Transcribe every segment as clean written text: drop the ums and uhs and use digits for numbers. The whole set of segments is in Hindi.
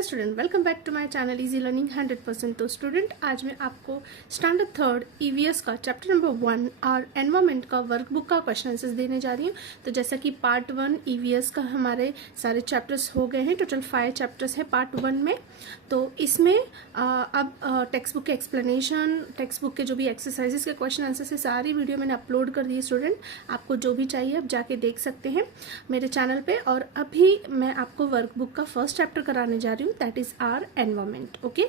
Hello student, welcome back to my channel easy learning 100%। तो स्टूडेंट, आज मैं आपको स्टैंडर्ड थर्ड ईवीएस का चैप्टर नंबर 1 और एनवायरमेंट का वर्कबुक का क्वेश्चन आंसर्स देने जा रही हूँ। तो जैसा कि पार्ट 1 ईवीएस का हमारे सारे चैप्टर्स हो गए हैं, टोटल 5 चैप्टर्स है पार्ट 1 में। तो इसमें अब टेक्स्ट बुक के एक्सप्लेनेशन, टेक्स्ट बुक के जो भी एक्सरसाइजेस के क्वेश्चन आंसर्स है, सारी वीडियो मैंने अपलोड कर दी है। स्टूडेंट, आपको जो भी चाहिए आप जाके देख सकते हैं मेरे चैनल पे। और अभी मैं आपको वर्कबुक का फर्स्ट चैप्टर कराने जा रही हूँ, that is our environment. Okay,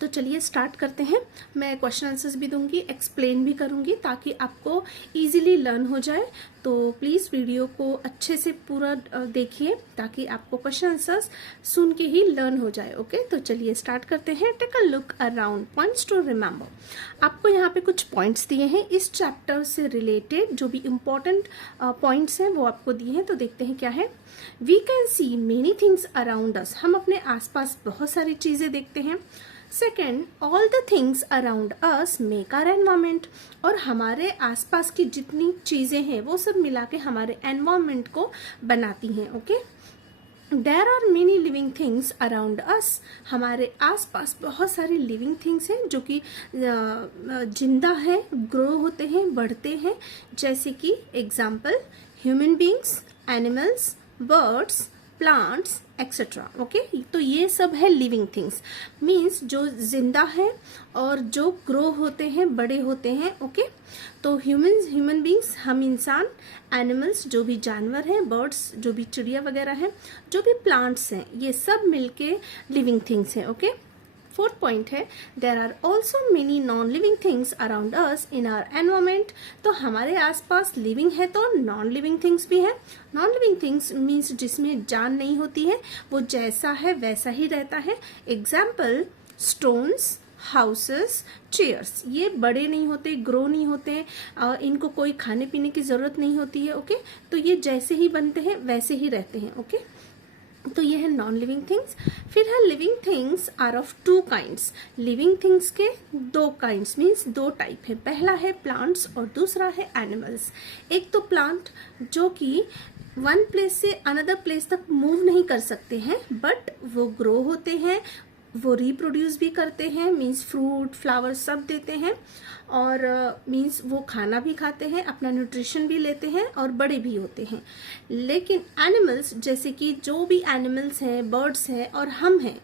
तो चलिए स्टार्ट करते हैं। मैं क्वेश्चन आंसर्स भी दूंगी, एक्सप्लेन भी करूंगी ताकि आपको इजीली लर्न हो जाए। तो प्लीज़ वीडियो को अच्छे से पूरा देखिए ताकि आपको क्वेश्चन आंसर्स सुन के ही लर्न हो जाए। ओके, तो चलिए स्टार्ट करते हैं। Take a look around, points to remember. आपको यहाँ पे कुछ पॉइंट्स दिए हैं इस चैप्टर से रिलेटेड, जो भी इम्पोर्टेंट पॉइंट्स हैं वो आपको दिए हैं। तो देखते हैं क्या है। We can see many things around us. हम अपने आसपास बहुत सारी चीज़ें देखते हैं। Second, all the things around us make our environment. और हमारे आसपास की जितनी चीज़ें हैं वो सब मिला के हमारे एनवायरमेंट को बनाती हैं। Okay, there are many living things around us. हमारे आसपास बहुत सारी लिविंग थिंग्स हैं जो कि जिंदा है, ग्रो होते हैं, बढ़ते हैं। जैसे कि example, human beings, animals, birds, plants etcetera. Okay, तो ये सब है लिविंग थिंग्स, मीन्स जो जिंदा है और जो ग्रो होते हैं, बड़े होते हैं। ओके, तो ह्यूमन बींग्स हम इंसान, एनिमल्स जो भी जानवर हैं, बर्ड्स जो भी चिड़िया वगैरह हैं, जो भी प्लांट्स हैं, ये सब मिलके लिविंग थिंग्स हैं। ओके, फोर्थ पॉइंट है, there are also many non living things around us in our environment. तो हमारे आसपास लिविंग है तो नॉन लिविंग थिंग्स भी है। नॉन लिविंग थिंग्स मीन्स जिसमें जान नहीं होती है, वो जैसा है वैसा ही रहता है। Example, stones, houses, chairs. ये बड़े नहीं होते, ग्रो नहीं होते, इनको कोई खाने पीने की जरूरत नहीं होती है। ओके, तो ये जैसे ही बनते हैं वैसे ही रहते हैं। ओके, तो ये है नॉन लिविंग थिंग्स। फिर है living things are of two kinds. Living things के दो काइंड्स मीन्स दो टाइप है। पहला है प्लांट्स और दूसरा है एनिमल्स। एक तो प्लांट जो कि वन प्लेस से अनदर प्लेस तक मूव नहीं कर सकते हैं, बट वो ग्रो होते हैं, वो रिप्रोड्यूस भी करते हैं, मीन्स फ्रूट फ्लावर सब देते हैं, और मीन्स वो खाना भी खाते हैं, अपना न्यूट्रिशन भी लेते हैं और बड़े भी होते हैं। लेकिन एनिमल्स, जैसे कि जो भी एनिमल्स हैं, बर्ड्स हैं और हम हैं,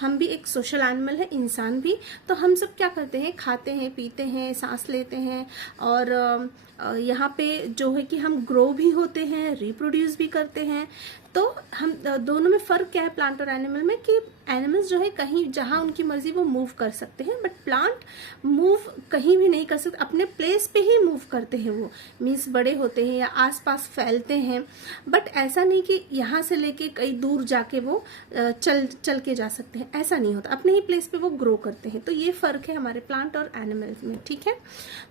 हम भी एक सोशल एनिमल है, इंसान भी। तो हम सब क्या करते हैं, खाते हैं, पीते हैं, सांस लेते हैं, और यहाँ पे जो है कि हम ग्रो भी होते हैं, रिप्रोड्यूस भी करते हैं। तो हम दोनों में फ़र्क क्या है प्लांट और एनिमल में, कि एनिमल्स जो है कहीं जहाँ उनकी मर्जी वो मूव कर सकते हैं, बट प्लांट मूव कहीं भी नहीं कर सकते, अपने प्लेस पे ही मूव करते हैं। वो मीन्स बड़े होते हैं या आसपास फैलते हैं, बट ऐसा नहीं कि यहाँ से लेके कहीं दूर जाके वो चल के जा सकते हैं, ऐसा नहीं होता। अपने ही प्लेस पे वो ग्रो करते हैं। तो ये फ़र्क है हमारे प्लांट और एनिमल्स में। ठीक है,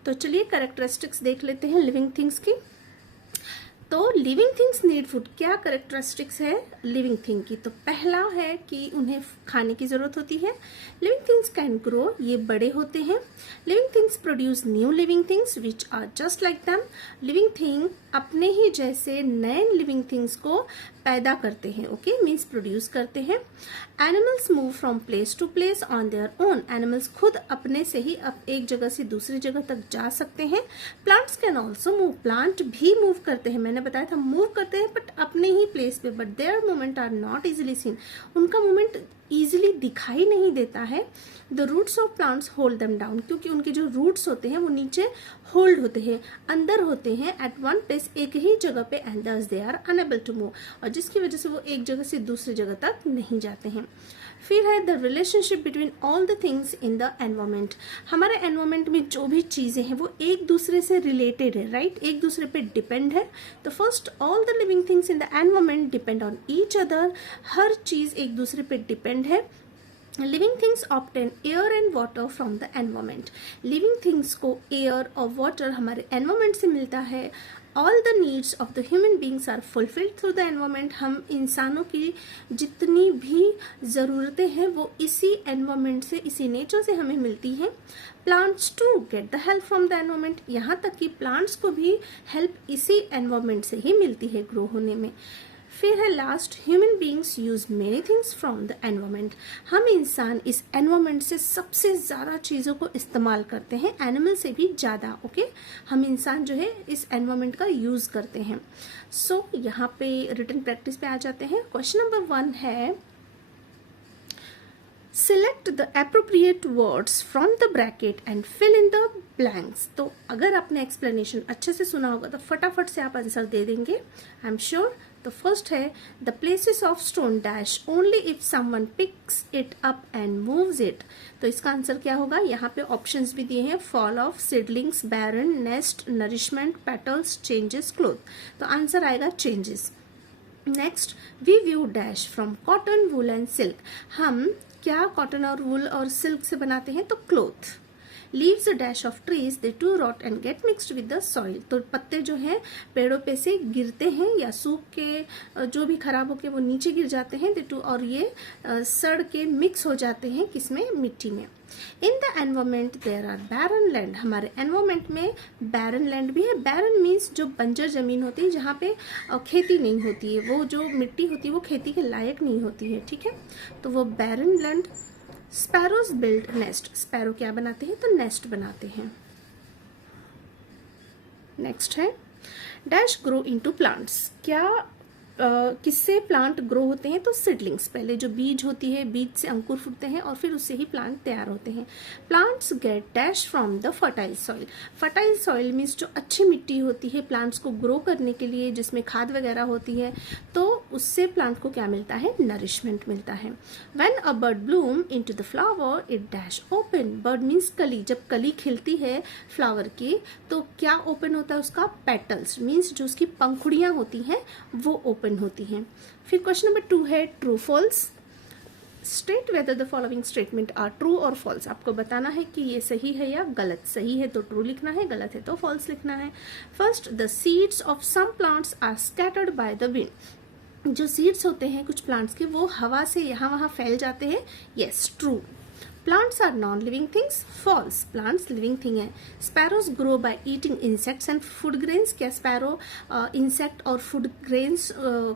तो चलिए कैरेक्टरिस्टिक्स देख लेते हैं लिविंग थिंग्स की। तो लिविंग थिंग्स नीड फूड। क्या करेक्टरिस्टिक्स है लिविंग थिंग की? तो पहला है कि उन्हें खाने की जरूरत होती है। लिविंग थिंग्स कैन ग्रो, ये बड़े होते हैं। Living things produce new living things which are just like them. Living thing अपने ही जैसे नए लिविंग थिंग्स को पैदा करते हैं। ओके, मीन्स प्रोड्यूस करते हैं। Animals move from place to place on their own. Animals खुद अपने से ही एक जगह से दूसरी जगह तक जा सकते हैं। Plants can also move. Plant भी मूव करते हैं, मैंने बताया था मूव करते हैं बट अपने ही प्लेस पे, but their movement are not easily seen. उनका मूवमेंट इजिली दिखाई नहीं देता है। The roots of plants hold them down, क्योंकि उनके जो रूट्स होते हैं वो नीचे होल्ड होते हैं, अंदर होते हैं एट वन प्लेस, एक ही जगह पे, and thus they are unable to move, और जिसकी वजह से वो एक जगह से दूसरी जगह तक नहीं जाते हैं। फिर है the relationship between all the things in the environment. हमारे एनवायरमेंट में जो भी चीज़ें हैं वो एक दूसरे से रिलेटेड है, राइट, एक दूसरे पे डिपेंड है। तो first, all the living things in the environment depend on each other. हर चीज़ एक दूसरे पे डिपेंड है। Living things obtain air and water from the environment. Living things को एयर और वाटर हमारे एनवायरमेंट से मिलता है। All the needs of the human beings are fulfilled through the environment. हम इंसानों की जितनी भी ज़रूरतें हैं वो इसी एनवायरमेंट से, इसी नेचर से हमें मिलती हैं। Plants to get the help from the environment. यहाँ तक कि प्लांट्स को भी हेल्प इसी एनवायरमेंट से ही मिलती है ग्रो होने में। फिर है last, human beings use many things from the environment. हम इंसान इस एनवायरमेंट से सबसे ज़्यादा चीज़ों को इस्तेमाल करते हैं, एनिमल से भी ज़्यादा। ओके, हम इंसान जो है इस एनवायरमेंट का यूज़ करते हैं। सो यहाँ पे रिटन प्रैक्टिस पे आ जाते हैं। क्वेश्चन नंबर 1 है, select the appropriate words from the bracket and fill in the blanks. तो अगर आपने एक्सप्लेनेशन अच्छे से सुना होगा तो फटाफट से आप आंसर दे देंगे, आई एम श्योर। तो फर्स्ट है, the places of stone dash only if someone picks it up and moves it. तो इसका आंसर क्या होगा? यहाँ पे ऑप्शंस भी दिए हैं, fall off, seedlings, barren, nest, nourishment, petals, changes, cloth. तो आंसर आएगा changes. Next, we view dash from cotton, wool and silk. हम क्या कॉटन और वूल और सिल्क से बनाते हैं? तो cloth. Leaves dash of trees they too rot and get mixed with the soil. तो पत्ते जो हैं पेड़ों पे से गिरते हैं या सूख के जो भी खराब होके वो नीचे गिर जाते हैं, दे टू, और ये सड़ के मिक्स हो जाते हैं किसमें? मिट्टी में। In the environment there are barren land. हमारे एनवायरमेंट में बैरन लैंड भी है। बैरन मीन्स जो बंजर जमीन होती है जहाँ पे खेती नहीं होती है, वो जो मिट्टी होती है वो खेती के लायक नहीं होती है, ठीक है, तो वो barren land. Sparrows build nest. Sparrow क्या बनाते हैं? तो नेस्ट बनाते हैं। नेक्स्ट है, डैश ग्रो इनटू प्लांट्स। क्या किससे प्लांट ग्रो होते हैं? तो सीडलिंग्स। पहले जो बीज होती है, बीज से अंकुर फूटते हैं और फिर उससे ही प्लांट तैयार होते हैं। Plants gate dash from the fertile soil. Fertile soil means जो अच्छी मिट्टी होती है प्लांट्स को ग्रो करने के लिए, जिसमें खाद वगैरह होती है, तो उससे प्लांट को क्या मिलता है? नरिशमेंट मिलता है। When a bird Bloom into the flower it dash open. Bird means कली। जब कली खिलती है फ्लावर की तो क्या ओपन होता है उसका? पेटल्स मीन्स जो उसकी पंखुड़ियां होती हैं वो ओपन होती हैं। फिर क्वेश्चन नंबर 2 है, true false. State whether the following statement are true और फॉल्स। आपको बताना है कि ये सही है या गलत। सही है तो ट्रू लिखना है, गलत है तो फॉल्स लिखना है। First, the seeds of some plants are scattered by the wind. जो सीड्स होते हैं कुछ प्लांट्स के वो हवा से यहाँ वहाँ फैल जाते हैं। Yes, true. Plants are non living things. False. Plants living thing है। Sparrows grow by eating insects and food grains. क्या स्पैरो इंसेक्ट और फूड ग्रेन्स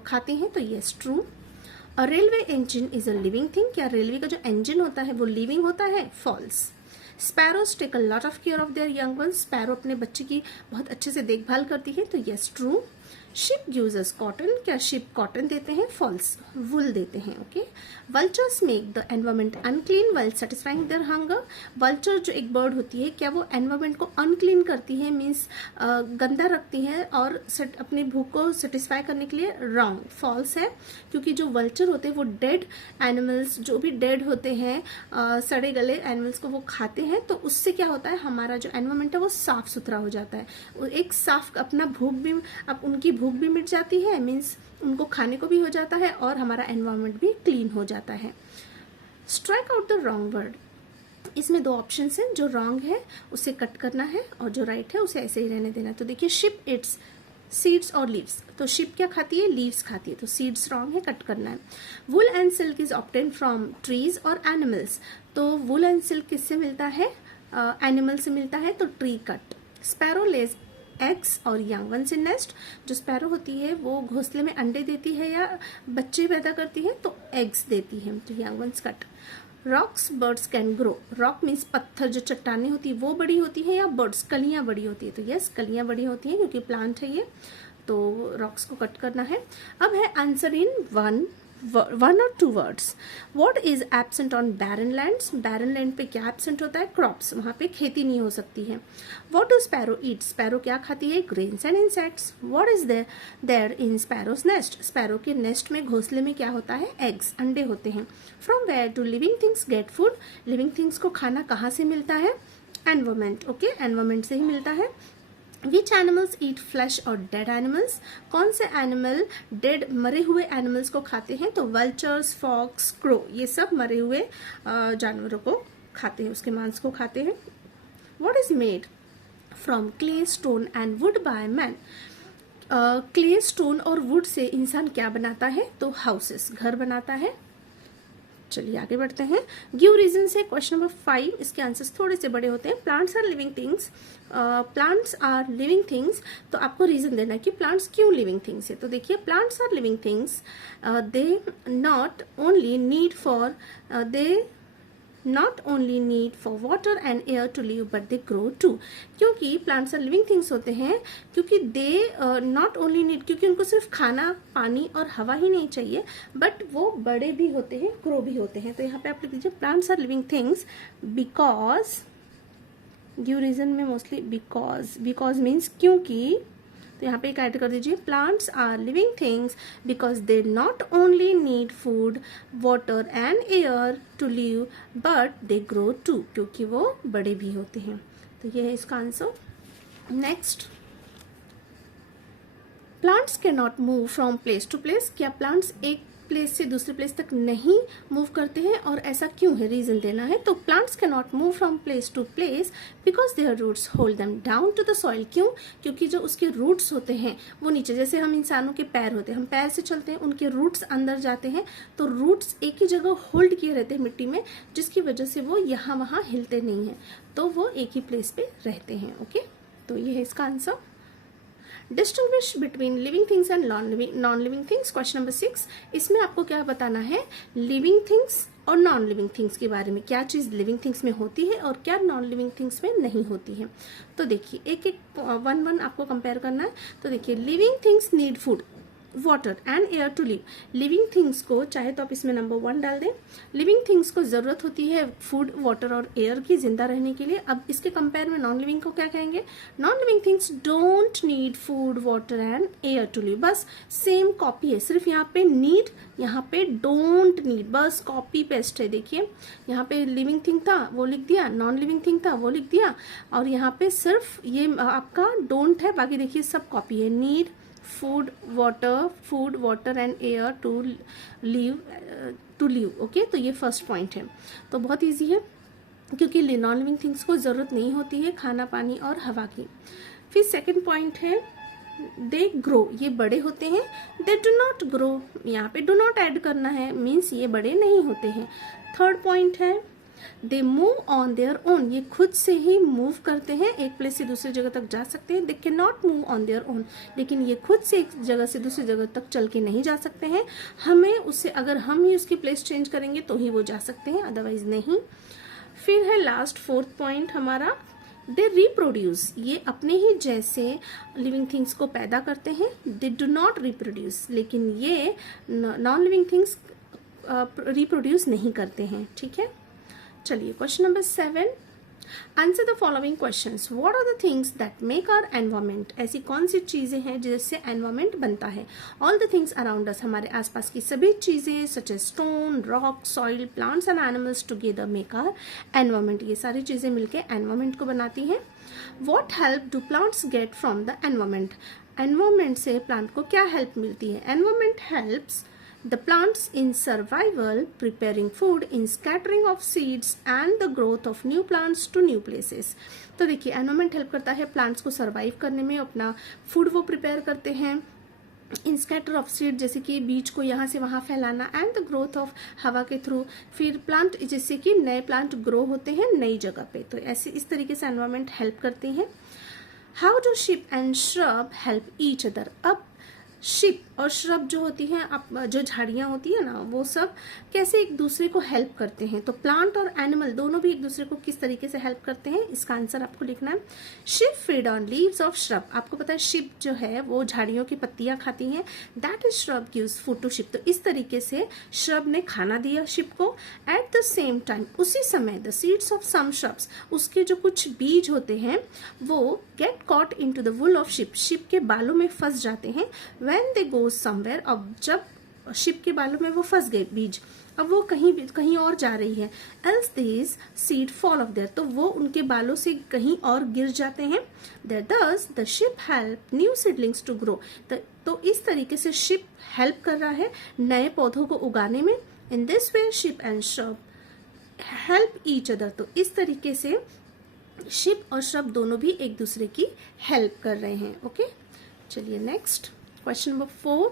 खाते हैं? तो yes, true. A railway engine is a living thing. क्या रेलवे का जो इंजन होता है वो लिविंग होता है? False. Sparrows take a lot of care of their young ones. Sparrow अपने बच्चे की बहुत अच्छे से देखभाल करती है, तो yes, true. Sheep gives us cotton. क्या शिप कॉटन देते हैं? फॉल्स, वुल देते हैं। Okay. Vultures make the environment unclean while satisfying their hunger. Vulture जो एक बर्ड होती है क्या वो एनवायरमेंट को अनक्लीन करती है, मीन्स गंदा रखती है और अपनी भूख को सेटिस्फाई करने के लिए? रॉन्ग, फॉल्स है, क्योंकि जो वल्चर होते हैं वो डेड एनिमल्स, जो भी डेड होते हैं सड़े गले एनिमल्स को वो खाते हैं, तो उससे क्या होता है? हमारा जो एनवायरमेंट है वो साफ सुथरा हो जाता है। एक साफ अपना भूख भी, अब उनकी भूख भी मिट जाती है, मीन्स उनको खाने को भी हो जाता है और हमारा एनवायरनमेंट भी क्लीन हो जाता है। Strike out the wrong word. इसमें 2 ऑप्शन हैं, जो रॉन्ग है उसे कट करना है और जो राइट है उसे ऐसे ही रहने देना है। तो देखिए, शिप इट्स सीड्स और लीव्स। तो शिप क्या खाती है? लीव्स खाती है, तो सीड्स रॉन्ग है, कट करना है। Wool and silk is obtain from trees और एनिमल्स। तो वुल एंड सिल्क किससे मिलता है? एनिमल से मिलता है, तो ट्री, कट। स्पैरो लेज एग्स और यंग वंस इन नेस्ट। जो स्पैरो होती है वो घोंसले में अंडे देती है या बच्चे पैदा करती है, तो एग्स देती है, तो young ones, cut. Rocks birds can grow. Rock means पत्थर, जो चट्टानें होती है वो बड़ी होती है या बर्ड्स कलियां बड़ी होती है? तो यस, कलियां बड़ी होती हैं क्योंकि प्लांट है ये, तो रॉक्स को कट करना है। अब है आंसर इन वन और 2 words. What is absent on barren lands. Barren land पे क्या एब्सेंट होता है? क्रॉप्स, वहाँ पे खेती नहीं हो सकती है। What do sparrow eat. Sparrow क्या खाती है? Grains and insects. What is there in sparrows nest. Sparrow के नेस्ट में, घोंसले में क्या होता है? एग्स, अंडे होते हैं। From where do living things get food. Living things को खाना कहाँ से मिलता है? एनवायरमेंट। ओके, एनवायरमेंट से ही मिलता है। विच एनिमल्स ईट फ्लैश और डेड एनिमल्स। कौन से एनिमल डेड, मरे हुए एनिमल्स को खाते हैं? तो वल्चर्स, फॉक्स, क्रो, ये सब मरे हुए जानवरों को खाते हैं, उसके मांस को खाते हैं। What is made from clay, stone and would by man. Clay, stone और वुड से इंसान क्या बनाता है? तो हाउसेस, घर बनाता है। चलिए आगे बढ़ते हैं। गिव रीजन से क्वेश्चन नंबर 5, इसके आंसर्स थोड़े से बड़े होते हैं। Plants are living things, plants are living things, तो आपको रीजन देना है कि प्लांट्स क्यों लिविंग थिंग्स है। तो देखिए plants are living things, they not only need for not only need for water and air to live but they grow too। क्योंकि plants are living things होते हैं, क्योंकि they not only need, क्योंकि उनको सिर्फ खाना पानी और हवा ही नहीं चाहिए, बट वो बड़े भी होते हैं, ग्रो भी होते हैं। तो यहाँ पे आप लिख दीजिए plants are living things because, give reason में मोस्टली बिकॉज मीन्स क्योंकि, तो यहाँ पे एक ऐड कर दीजिए plants are living things because they not only need food water and air to live but they grow too, क्योंकि वो बड़े भी होते हैं। तो ये है इसका आंसर। Next, plants can not move from place to place. क्या प्लांट्स एक प्लेस से दूसरे प्लेस तक नहीं मूव करते हैं, और ऐसा क्यों है, रीजन देना है। तो plants can not move from place to place because their roots hold them down to the soil. क्यों, क्योंकि जो उसके रूट्स होते हैं वो नीचे, जैसे हम इंसानों के पैर होते हैं, हम पैर से चलते हैं, उनके रूट्स अंदर जाते हैं, तो रूट्स एक ही जगह होल्ड किए रहते हैं मिट्टी में, जिसकी वजह से वो यहाँ वहाँ हिलते नहीं हैं, तो वो एक ही प्लेस पे रहते हैं। ओके, तो ये है इसका answer. Distinguish between living things and non living things, question number 6। इसमें आपको क्या बताना है, लिविंग थिंग्स और नॉन लिविंग थिंग्स के बारे में, क्या चीज़ लिविंग थिंग्स में होती है और क्या नॉन लिविंग थिंग्स में नहीं होती है। तो देखिए एक एक वन आपको कंपेयर करना है। तो देखिए living things need food water and air to live. Living things को, चाहे तो आप इसमें नंबर 1 डाल दें, लिविंग थिंग्स को जरूरत होती है फूड वाटर और एयर की जिंदा रहने के लिए। अब इसके कंपेयर में नॉन लिविंग को क्या कहेंगे, non living things don't need food water and air to live. बस सेम कॉपी है, सिर्फ यहाँ पे नीड, यहाँ पे डोंट नीड, बस कॉपी पेस्ट है। देखिए यहाँ पे लिविंग थिंग था वो लिख दिया, नॉन लिविंग थिंग था वो लिख दिया, और यहाँ पे सिर्फ ये आपका डोंट है, बाकी देखिए सब कॉपी है। Need food water and air to live। Okay, तो ये फर्स्ट पॉइंट है। तो बहुत इजी है, क्योंकि नॉन लिविंग थिंग्स को ज़रूरत नहीं होती है खाना पानी और हवा की। फिर सेकंड पॉइंट है दे ग्रो, ये बड़े होते हैं। दे डू नॉट ग्रो, यहाँ पे डू नॉट ऐड करना है, मीन्स ये बड़े नहीं होते हैं। थर्ड पॉइंट है they move on their own, ये खुद से ही मूव करते हैं, एक प्लेस से दूसरी जगह तक जा सकते हैं। They can not move on their own, लेकिन ये खुद से एक जगह से दूसरी जगह तक चल के नहीं जा सकते हैं, हमें उससे, अगर हम ही उसकी प्लेस चेंज करेंगे तो ही वो जा सकते हैं, अदरवाइज नहीं। फिर है लास्ट फोर्थ पॉइंट हमारा, दे रिप्रोड्यूस, ये अपने ही जैसे लिविंग थिंग्स को पैदा करते हैं। दे डू नॉट रिप्रोड्यूस, लेकिन ये नॉन लिविंग थिंग्स रिप्रोड्यूस नहीं करते हैं। ठीक है, चलिए question number 7, answer the following questions. What are the things that make our environment, ऐसी कौन सी चीजें हैं जिससे एनवायरमेंट बनता है। All the things around us, हमारे आसपास की सभी चीजें, such as stone, rock, soil, plants and animals together make our environment, ये सारी चीजें मिलकर एनवायरमेंट को बनाती हैं। What help do plants get from the environment, environment से प्लांट को क्या हेल्प मिलती है। Environment helps the plants in survival, preparing food, in scattering of seeds and the growth of new plants to new places। तो देखिए एनवायरमेंट हेल्प करता है प्लांट्स को सर्वाइव करने में, अपना फूड वो प्रिपेयर करते हैं, इन स्कैटर ऑफ सीड जैसे कि बीज को यहाँ से वहाँ फैलाना, एंड द ग्रोथ ऑफ हवा के थ्रू, फिर प्लांट जैसे कि नए प्लांट ग्रो होते हैं नई जगह पे, तो ऐसे इस तरीके से एनवायरमेंट हेल्प करती हैं। How do ship and shrub help each other, अब शिप और श्रब जो होती हैं, आप जो झाड़ियाँ होती है ना, वो सब कैसे एक दूसरे को हेल्प करते हैं। तो प्लांट और एनिमल दोनों भी एक दूसरे को किस तरीके से हेल्प करते हैं, इसका आंसर आपको लिखना है। Ship feed on leaves of shrub, आपको पता है शिप जो है वो झाड़ियों की पत्तियां खाती हैं, that is shrub gives food to sheep. तो इस तरीके से श्रब ने खाना दिया शिप को। एट द सेम टाइम, उसी समय the seeds of some shrubs, उसके जो कुछ बीज होते हैं वो get caught into the wool of sheep, sheep के बालों में फंस जाते हैं। व्हेन दे गो समवेयर, अब जब शिप के बालों में वो फंस गए बीज, अब वो कहीं और जा रही है, else this seed fall of their, तो वो उनके बालों से कहीं और गिर जाते हैं। There thus the sheep help new seedlings to grow, तो इस तरीके से शिप हेल्प कर रहा है नए पौधों को उगाने में। In this way ship and shrub help each other, तो इस तरीके से शिप और श्रब दोनों भी एक दूसरे की हेल्प कर रहे हैं। ओके, चलिए next question number 4,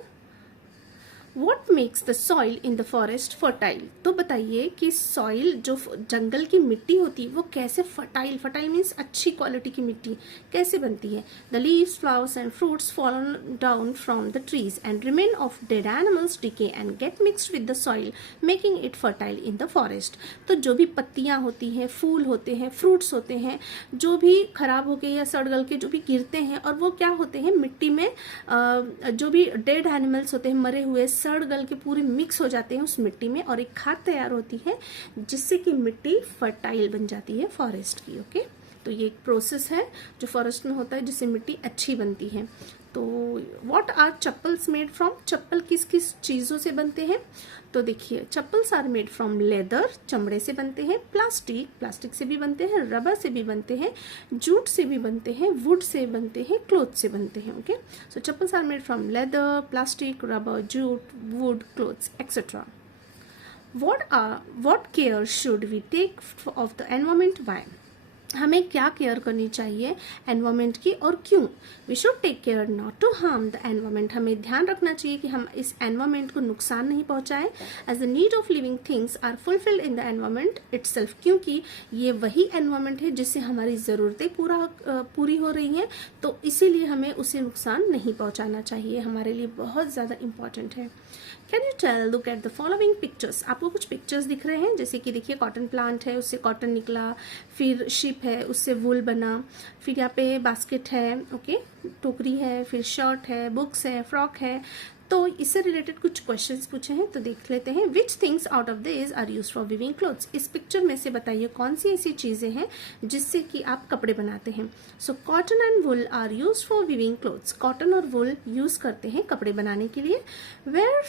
What makes the soil in the forest fertile? तो बताइए कि सॉइल जो जंगल की मिट्टी होती है वो कैसे फर्टाइल, फर्टाइल मीन्स अच्छी क्वालिटी की मिट्टी कैसे बनती है? The leaves, flowers and fruits fall down from the trees and remain of dead animals decay and get mixed with the soil, making it fertile in the forest. तो जो भी पत्तियां होती हैं, फूल होते हैं, फ्रूट्स होते हैं, जो भी खराब होके या सड़ गल के जो भी गिरते हैं और वो क्या होते हैं मिट्टी में, जो भी डेड एनिमल्स होते हैं, मरे हुए, सड़ गल के पूरे मिक्स हो जाते हैं उस मिट्टी में और एक खाद तैयार होती है जिससे कि मिट्टी फर्टाइल बन जाती है फॉरेस्ट की। ओके, तो ये एक प्रोसेस है जो फॉरेस्ट में होता है जिससे मिट्टी अच्छी बनती है। तो what are chappals made from? चप्पल किस किस चीज़ों से बनते हैं? तो देखिए, chappals are made from leather, चमड़े से बनते हैं, प्लास्टिक, प्लास्टिक से भी बनते हैं, रबर से भी बनते हैं, जूट से भी बनते हैं, वुड से बनते हैं, क्लोथ से बनते हैं। Okay, so chappals are made from leather, plastic, rubber, jute, wood, clothes etcetera. what care should we take of the environment? Why? हमें क्या केयर करनी चाहिए एनवायरमेंट की और क्यों? We should take care not to harm the environment. हमें ध्यान रखना चाहिए कि हम इस एनवायरमेंट को नुकसान नहीं पहुंचाएं। As the need of living things are fulfilled in the environment itself, क्योंकि ये वही एनवायरमेंट है जिससे हमारी ज़रूरतें पूरी हो रही हैं, तो इसीलिए हमें उसे नुकसान नहीं पहुंचाना चाहिए। हमारे लिए बहुत ज़्यादा इंपॉर्टेंट है। Can you tell, look at the following pictures. आपको कुछ पिक्चर्स दिख रहे हैं, जैसे कि देखिए कॉटन प्लांट है, उससे कॉटन निकला, फिर शिप है, उससे वूल बना, फिर यहाँ पे बास्केट है, ओके, टोकरी है, फिर शर्ट है, बुक्स है, फ्रॉक है। तो इससे रिलेटेड कुछ क्वेश्चंस पूछे हैं, तो देख लेते हैं। Which things out of this are use for weaving clothes? इस पिक्चर में से बताइए कौन सी ऐसी चीज़ें हैं जिससे कि आप कपड़े बनाते हैं। So cotton and wool are use for weaving clothes. Cotton और वुल यूज करते हैं कपड़े बनाने के लिए। Where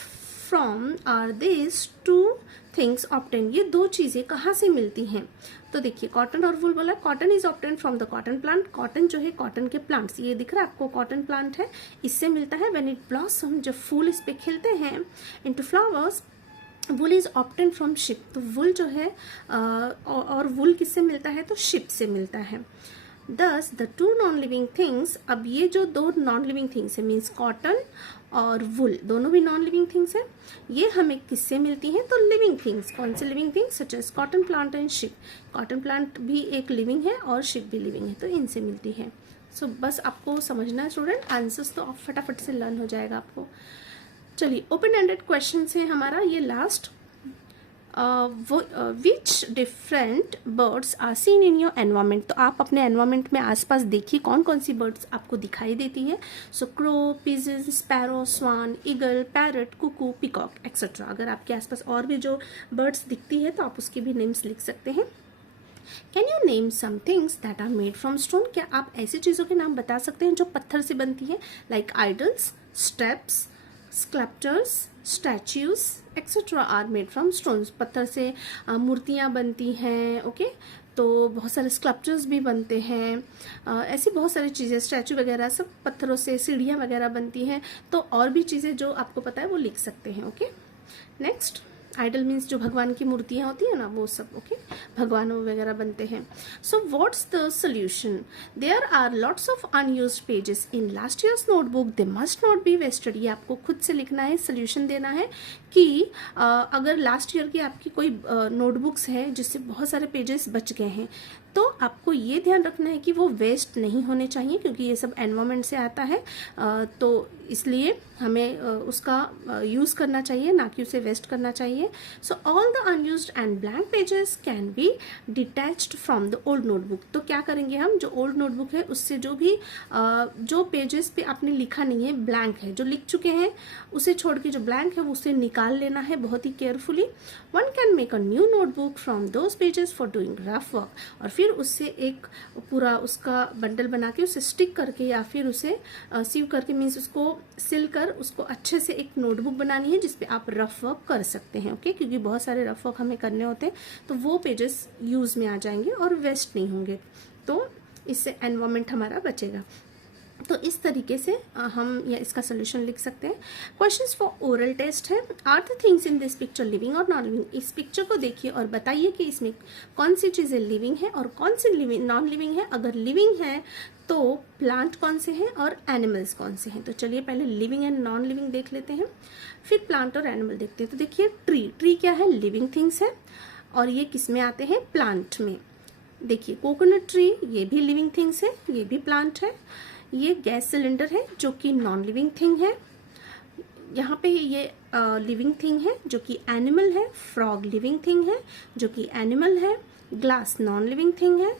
from are this two things obtain? ये दो चीज़ें कहाँ से मिलती हैं? तो देखिए, कॉटन और वुल बोला, cotton is obtain from the cotton plant. Cotton जो है कॉटन के प्लांट्स, ये दिख रहा है आपको कॉटन प्लांट है, इससे मिलता है। व्हेन इट ब्लॉसम, जब फूल इस पे खिलते हैं, into flowers. Wool is obtain from sheep, तो वुल जो है और वुल किससे मिलता है? तो शिप से मिलता है। दस the two non living things, अब ये जो दो नॉन लिविंग थिंग्स है, मीन्स कॉटन और वुल, दोनों भी नॉन लिविंग थिंग्स हैं, ये हमें किससे मिलती हैं? तो लिविंग थिंग्स। कौन से living things? Such as cotton plant and sheep. Cotton plant भी एक लिविंग है और शिप भी लिविंग है, तो इनसे मिलती है। सो बस आपको समझना है स्टूडेंट, आंसर्स तो आप फटाफट से लर्न हो जाएगा आपको। चलिए, ओपन एंडेड क्वेश्चन है हमारा ये last. Which different birds are seen in your environment? तो आप अपने एनवायरमेंट में आसपास देखिए कौन कौन सी बर्ड्स आपको दिखाई देती है। So crow, pigeon, sparrow, swan, eagle, parrot, cuckoo, peacock etcetera. अगर आपके आसपास और भी जो बर्ड्स दिखती है तो आप उसकी भी नेम्स लिख सकते हैं। Can you name some things that are made from stone? क्या आप ऐसी चीज़ों के नाम बता सकते हैं जो पत्थर से बनती है? Like idols, steps, sculptures, statues etcetera are made from stones. पत्थर से मूर्तियाँ बनती हैं, ओके, तो बहुत सारे स्कल्पचर्स भी बनते हैं, ऐसी बहुत सारी चीज़ें, स्टैचू वगैरह सब पत्थरों से, सीढ़ियाँ वगैरह बनती हैं। तो और भी चीज़ें जो आपको पता है वो लिख सकते हैं। ओके, नेक्स्ट, आइडल मीन्स जो भगवान की मूर्तियाँ होती है ना, वो सब, ओके, भगवानों वगैरह बनते हैं। So what's the solution? There are lots of unused pages in last years notebook, they must not be wasted. ये आपको खुद से लिखना है, सोल्यूशन देना है कि अगर लास्ट ईयर की आपकी कोई नोटबुक्स है जिससे बहुत सारे पेजेस बच गए हैं, तो आपको ये ध्यान रखना है कि वो वेस्ट नहीं होने चाहिए, क्योंकि ये सब एनवायरनमेंट से आता है, तो इसलिए हमें उसका यूज़ करना चाहिए, ना कि उसे वेस्ट करना चाहिए। So all the unused and blank pages can be detached from the old notebook. तो क्या करेंगे हम, जो ओल्ड नोटबुक है उससे जो भी जो पेजेस पे आपने लिखा नहीं है, ब्लैंक है, जो लिख चुके हैं उसे छोड़ के जो ब्लैंक है वो उसे निकाल लेना है बहुत ही carefully. One can make a new notebook from those pages for doing rough work, और फिर उससे एक पूरा उसका बंडल बना के उसे स्टिक करके या फिर उसे सीव करके, मीन्स उसको सिल कर उसको अच्छे से एक नोटबुक बनानी है जिसपे आप रफ वर्क कर सकते हैं। ओके, क्योंकि बहुत सारे रफ वर्क हमें करने होते हैं, तो वो पेजेस यूज़ में आ जाएंगे और वेस्ट नहीं होंगे, तो इससे एनवायरनमेंट हमारा बचेगा। तो इस तरीके से हम या इसका सोल्यूशन लिख सकते हैं। क्वेश्चंस फॉर ओरल टेस्ट है। Are the things in this picture living और नॉन लिविंग? इस पिक्चर को देखिए और बताइए कि इसमें कौन सी चीज़ें लिविंग है और कौन सी लिविंग नॉन लिविंग है। अगर लिविंग है तो प्लांट कौन से हैं और एनिमल्स कौन से हैं। तो चलिए पहले लिविंग एंड नॉन लिविंग देख लेते हैं, फिर प्लांट और एनिमल देखते हैं। तो देखिए ट्री क्या है, लिविंग थिंग्स है, और ये किस में आते हैं, प्लांट में। देखिए कोकोनट ट्री, ये भी लिविंग थिंग्स है, ये भी प्लांट है। ये गैस सिलेंडर है जो कि नॉन लिविंग थिंग है। यहाँ पे ये लिविंग थिंग है जो कि एनिमल है। फ्रॉग लिविंग थिंग है जो कि एनिमल है। ग्लास नॉन लिविंग थिंग है।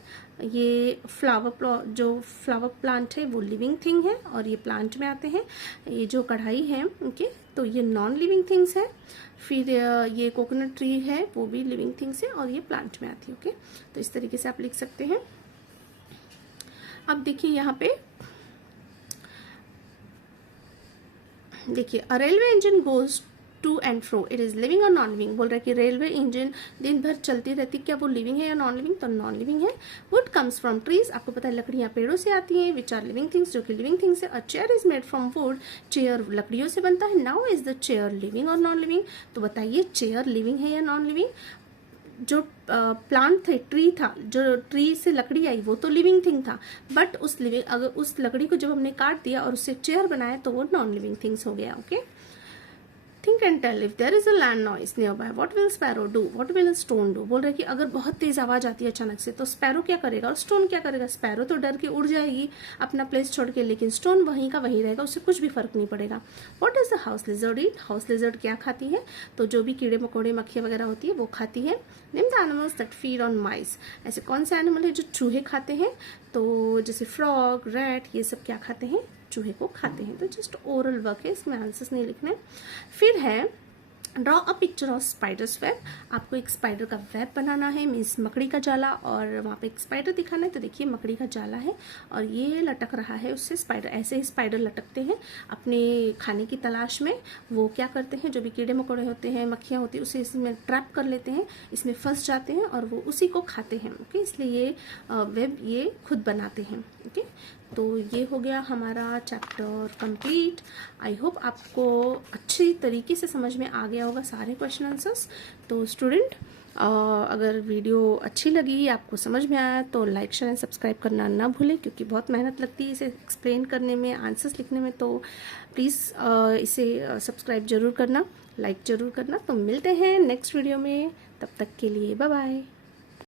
ये जो फ्लावर प्लांट है वो लिविंग थिंग है और ये प्लांट में आते हैं। ये जो कढ़ाई है ओके, तो ये नॉन लिविंग थिंग्स है। फिर ये कोकोनट ट्री है वो भी लिविंग थिंग्स है और ये प्लांट में आती है ओके। तो इस तरीके से आप लिख सकते हैं। अब देखिए यहाँ पे देखिए a railway engine goes to and fro, it is living और नॉन लिविंग। बोल रहा है कि रेलवे इंजन दिन भर चलती रहती, क्या वो लिविंग है या नॉन लिविंग, तो नॉन लिविंग है। वुड कम्स फ्रॉम ट्रीज, आपको पता है लकड़ियां पेड़ों से आती हैं, विच आर लिविंग थिंग्स, जो कि लिविंग थिंग्स है। A chair is made from wood, chair लकड़ियों से बनता है। Now is the chair living और नॉन लिविंग, तो बताइए चेयर लिविंग है या नॉन लिविंग। जो प्लांट थे, ट्री था, जो ट्री से लकड़ी आई वो तो लिविंग थिंग था, बट अगर उस लकड़ी को जब हमने काट दिया और उससे चेयर बनाया तो वो नॉन लिविंग थिंग्स हो गया okay. Think and tell, if there is a loud noise near by what will sparrow do, what will stone do. बोल रहे कि अगर बहुत तेज आवाज आती है अचानक से तो स्पैरो क्या करेगा और स्टोन क्या करेगा। स्पैरो तो डर के उड़ जाएगी अपना प्लेस छोड़ के, लेकिन स्टोन वहीं का वहीं रहेगा, उससे कुछ भी फर्क नहीं पड़ेगा। What is the house lizard eat, house lizard क्या खाती है, तो जो भी कीड़े मकोड़े मक्खियाँ वगैरह होती है वो खाती है। Name the animals that feed on mice, ऐसे कौन से एनिमल है जो चूहे खाते हैं, तो जैसे फ्रॉग, रैट, ये सब क्या खाते हैं, चूहे को खाते हैं। तो जस्ट ओरल वर्क है, इसमें आंसर्स नहीं लिखने। फिर है draw a picture of spiders web, आपको एक स्पाइडर का वेब बनाना है, मीन्स मकड़ी का जाला, और वहाँ पे एक स्पाइडर दिखाना है। तो देखिए मकड़ी का जाला है और ये लटक रहा है उससे स्पाइडर, ऐसे ही स्पाइडर लटकते हैं अपने खाने की तलाश में। वो क्या करते हैं, जो भी कीड़े मकोड़े होते हैं, मक्खियाँ होती है, उसे इसमें ट्रैप कर लेते हैं, इसमें फंस जाते हैं और वो उसी को खाते हैं ओके। इसलिए ये वेब ये खुद बनाते हैं ओके। तो ये हो गया हमारा चैप्टर कंप्लीट। आई होप आपको अच्छी तरीके से समझ में आ गया होगा सारे क्वेश्चन आंसर्स। तो स्टूडेंट अगर वीडियो अच्छी लगी, आपको समझ में आया, तो लाइक शेयर एंड सब्सक्राइब करना ना भूलें, क्योंकि बहुत मेहनत लगती है इसे एक्सप्लेन करने में, आंसर्स लिखने में। तो प्लीज़ इसे सब्सक्राइब जरूर करना, लाइक ज़रूर करना। तो मिलते हैं नेक्स्ट वीडियो में, तब तक के लिए बाय बाय।